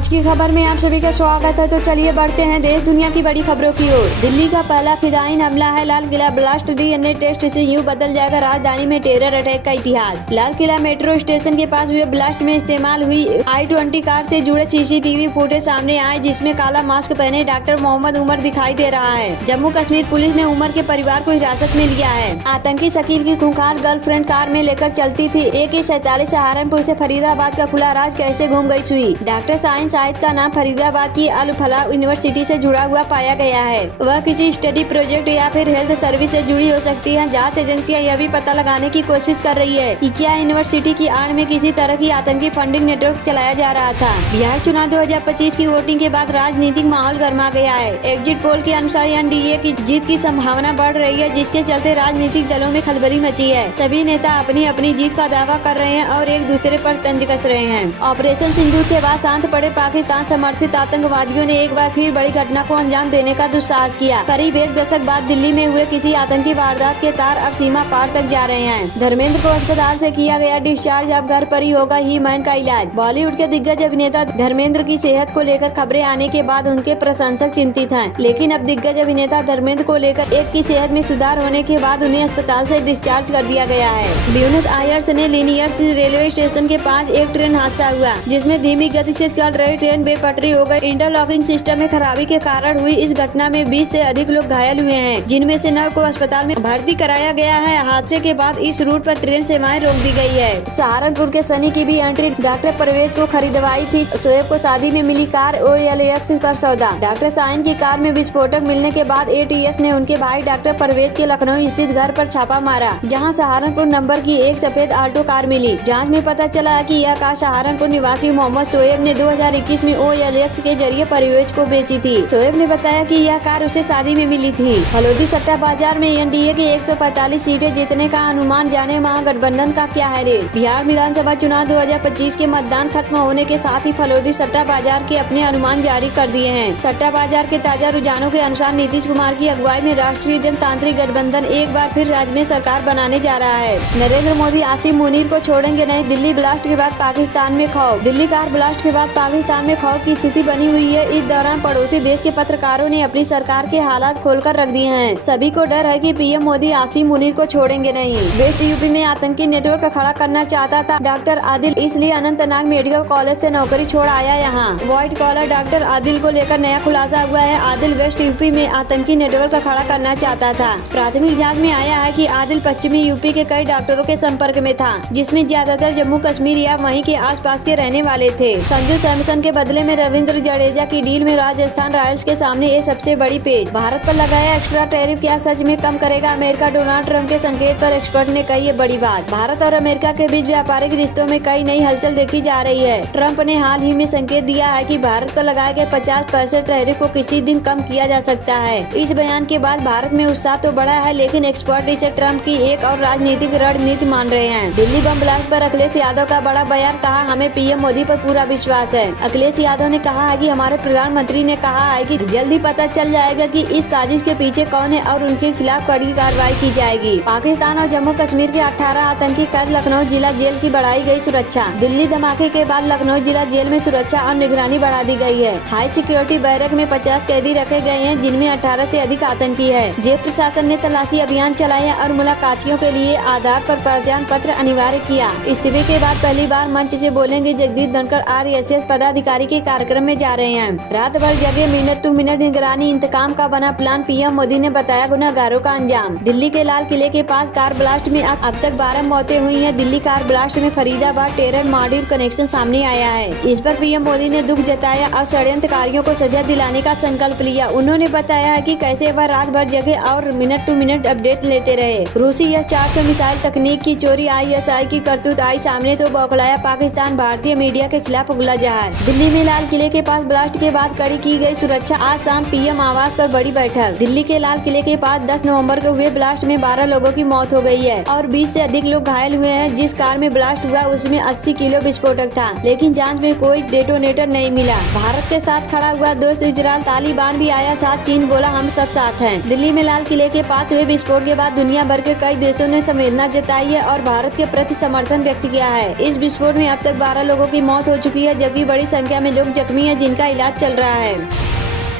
आज की खबर में आप सभी का स्वागत है। तो चलिए बढ़ते हैं देश दुनिया की बड़ी खबरों की ओर। दिल्ली का पहला फिदायीन हमला है Lal Qila blast. DNA test से यूं बदल जाएगा राजधानी में टेरर अटैक का इतिहास। लाल किला मेट्रो स्टेशन के पास हुए ब्लास्ट में इस्तेमाल हुई i20 कार से जुड़े सीसीटीवी फुटेज सामने आए, जिसमें काला मास्क पहने डॉक्टर मोहम्मद उमर दिखाई दे रहा है। जम्मू कश्मीर पुलिस ने उमर के परिवार को हिरासत में लिया है। आतंकी शकील की खूंखार गर्लफ्रेंड कार में लेकर चलती थी। AK-47 सहारनपुर से फरीदाबाद का खुला राज कैसे घूम गई सुई। डॉक्टर साइंस शाहिद का नाम फरीदाबाद की अल फलाह यूनिवर्सिटी से जुड़ा हुआ पाया गया है। वह किसी स्टडी प्रोजेक्ट या फिर हेल्थ सर्विस से जुड़ी हो सकती है। जांच एजेंसियां यह भी पता लगाने की कोशिश कर रही है कि क्या यूनिवर्सिटी की आड़ में किसी तरह की आतंकी फंडिंग नेटवर्क चलाया जा रहा था। बिहार चुनाव 2025 की वोटिंग के बाद राजनीतिक माहौल गर्मा गया है। एग्जिट पोल के अनुसार एनडीए की जीत की संभावना बढ़ रही है, जिसके चलते राजनीतिक दलों में खलबली मची है। सभी नेता अपनी अपनी जीत का दावा कर रहे हैं और एक दूसरे पर तंज कस रहे हैं। ऑपरेशन सिंदूर के बाद शांत पड़े पाकिस्तान समर्थित आतंकवादियों ने एक बार फिर बड़ी घटना को अंजाम देने का दुस्साहस किया। करीब एक दशक बाद दिल्ली में हुए किसी आतंकी वारदात के तार अब सीमा पार तक जा रहे हैं। धर्मेंद्र को अस्पताल से किया गया डिस्चार्ज, अब घर पर ही होगा ही मैन का इलाज। बॉलीवुड के दिग्गज अभिनेता धर्मेंद्र की सेहत को लेकर खबरें आने के बाद उनके प्रशंसक चिंतित हैं, लेकिन अब दिग्गज अभिनेता धर्मेंद्र को लेकर एक की सेहत में सुधार होने के बाद उन्हें अस्पताल से डिस्चार्ज कर दिया गया है। ब्यूनस आयर्स ने लीनियर्स रेलवे स्टेशन के पास एक ट्रेन हादसा हुआ, जिसमें धीमी गति से चल रही ट्रेन बेपटरी हो गई। इंटरलॉकिंग सिस्टम में खराबी के कारण हुई इस घटना में 20 से अधिक लोग घायल हुए हैं, जिनमें से 9 को अस्पताल में भर्ती कराया गया है। हादसे के बाद इस रूट पर ट्रेन सेवाएं रोक दी गई है। सहारनपुर के सनी की भी एंट्री। डॉक्टर परवेज को खरीदवाई थी। शोएब को शादी में मिली कार, OLX पर सौदा। डॉक्टर साइन की कार में विस्फोटक मिलने के बाद ATS ने उनके भाई डॉक्टर परवेज के लखनऊ स्थित घर पर छापा मारा, जहां सहारनपुर नंबर की एक सफेद ऑल्टो कार मिली। जांच में पता चला कि यह कार सहारनपुर निवासी मोहम्मद शोएब ने 2021 में OLX के जरिए परवेज को बेची थी। शोएब ने बताया कि यह कार उसे शादी में मिली थी। फलोदी सट्टा बाजार में एनडीए के 145 सीटें जीतने का अनुमान, जाने महागठबंधन का क्या है रेट। बिहार विधानसभा चुनाव 2025 के मतदान खत्म होने के साथ ही फलोदी सट्टा बाजार के अपने अनुमान जारी कर दिए हैं। सट्टा बाजार के ताजा रुझानों के अनुसार नीतीश कुमार की अगुवाई में राष्ट्रीय जनतांत्रिक गठबंधन एक बार फिर राज्य में सरकार बनाने जा रहा है। नरेंद्र मोदी आसिम मुनीर को छोड़ेंगे नहीं। दिल्ली ब्लास्ट के बाद पाकिस्तान में खौफ। दिल्ली कार ब्लास्ट के बाद पाकिस्तान में खौफ की स्थिति बनी हुई है। इस दौरान पड़ोसी देश के पत्रकारों ने अपनी सरकार के हालात खोलकर रख दिए हैं। सभी को डर है कि पीएम मोदी आसिम मुनीर को छोड़ेंगे नहीं। वेस्ट यूपी में आतंकी नेटवर्क खड़ा करना चाहता था डॉक्टर आदिल, इसलिए अनंतनाग मेडिकल कॉलेज से नौकरी छोड़ आया यहाँ। व्हाइट कॉलर डॉक्टर आदिल को लेकर नया खुलासा हुआ है। आदिल वेस्ट यूपी में आतंकी नेटवर्क खड़ा करना चाहता था। प्राथमिक जाँच में आया है कि आदिल पश्चिमी यूपी के कई डॉक्टरों के संपर्क में था, जिसमें ज्यादातर जम्मू कश्मीर या वहीं के आसपास के रहने वाले थे। संजू सैमसन के बदले में रविंद्र जडेजा की डील में राजस्थान रॉयल्स के सामने ये सबसे बड़ी पेच। भारत पर लगाया एक्स्ट्रा टैरिफ क्या सच में कम करेगा अमेरिका। डोनाल्ड ट्रंप के संकेत पर एक्सपर्ट ने कही ये बड़ी बात। भारत और अमेरिका के बीच व्यापारिक रिश्तों में कई नई हलचल देखी जा रही है। ट्रंप ने हाल ही में संकेत दिया है कि भारत पर लगाए गए 50% टैरिफ को किसी दिन कम किया जा सकता है। इस बयान के बाद भारत में उत्साह तो बढ़ा है, लेकिन एक्सपर्ट इसे ट्रंप की एक और राजनीतिक रणनीति मान रहे हैं। दिल्ली बम ब्लास्ट पर अखिलेश यादव का बड़ा बयान, कहा हमें पीएम मोदी पर पूरा विश्वास है। अखिलेश यादव ने कहा है कि हमारे प्रधानमंत्री ने कहा है कि जल्दी पता चल जाएगा कि इस साजिश के पीछे कौन है और उनके खिलाफ कड़ी कार्रवाई की जाएगी। पाकिस्तान और जम्मू कश्मीर के 18 आतंकी कैद लखनऊ जिला जेल की बढ़ाई गई सुरक्षा। दिल्ली धमाके के बाद लखनऊ जिला जेल में सुरक्षा और निगरानी बढ़ा दी गई है। हाई सिक्योरिटी बैरक में 50 कैदी रखे गए हैं, जिनमें 18 से अधिक आतंकी है। जेल प्रशासन ने तलाशी अभियान चलाया और मुलाकातियों के लिए आधार पर पहचान पत्र अनिवार्य किया। इस्तीफे के बाद पहली बार मंच से बोलेंगे जगदीश धनखड़। RSS पदाधिकारी के कार्यक्रम में जा रहे हैं। रात भर जगे मिनट टू मिनट निगरानी, इंतकाम का बना प्लान। पीएम मोदी ने बताया गुनाहगारों का अंजाम। दिल्ली के लाल किले के पास कार ब्लास्ट में अब तक 12 मौतें हुई हैं। दिल्ली कार ब्लास्ट में फरीदाबाद टेरर मॉड्यूल कनेक्शन सामने आया है। इस पर पीएम मोदी ने दुख जताया और षड्यंत्रकारियों को सजा दिलाने का संकल्प लिया। उन्होंने बताया है कि कैसे वह रात भर जगे और मिनट टू मिनट अपडेट लेते रहे। रूसी S-400 मिसाइल तकनीक की चोरी, ISI की करतूत आई सामने तो बौखलाया पाकिस्तान। भारतीय मीडिया के खिलाफ उगला जहाज। दिल्ली में लाल किले के पास ब्लास्ट के बाद कड़ी की गई सुरक्षा। आज शाम पीएम आवास पर बड़ी बैठक। दिल्ली के लाल किले के पास 10 नवंबर को हुए ब्लास्ट में 12 लोगों की मौत हो गई है और 20 से अधिक लोग घायल हुए हैं। जिस कार में ब्लास्ट हुआ उसमें 80 किलो विस्फोटक था, लेकिन जांच में कोई डेटोनेटर नहीं मिला। भारत के साथ खड़ा हुआ दोस्त इजराइल। तालिबान भी आया साथ। चीन बोला हम सब साथ हैं। दिल्ली में लाल किले के पास हुए विस्फोट के बाद दुनिया भर के कई देशों ने संवेदना जताई है और भारत के प्रति समर्थन व्यक्त किया है। इस विस्फोट में अब तक 12 लोगों की मौत हो चुकी है, जबकि बड़ी संख्या में लोग जख्मी हैं जिनका इलाज चल रहा है।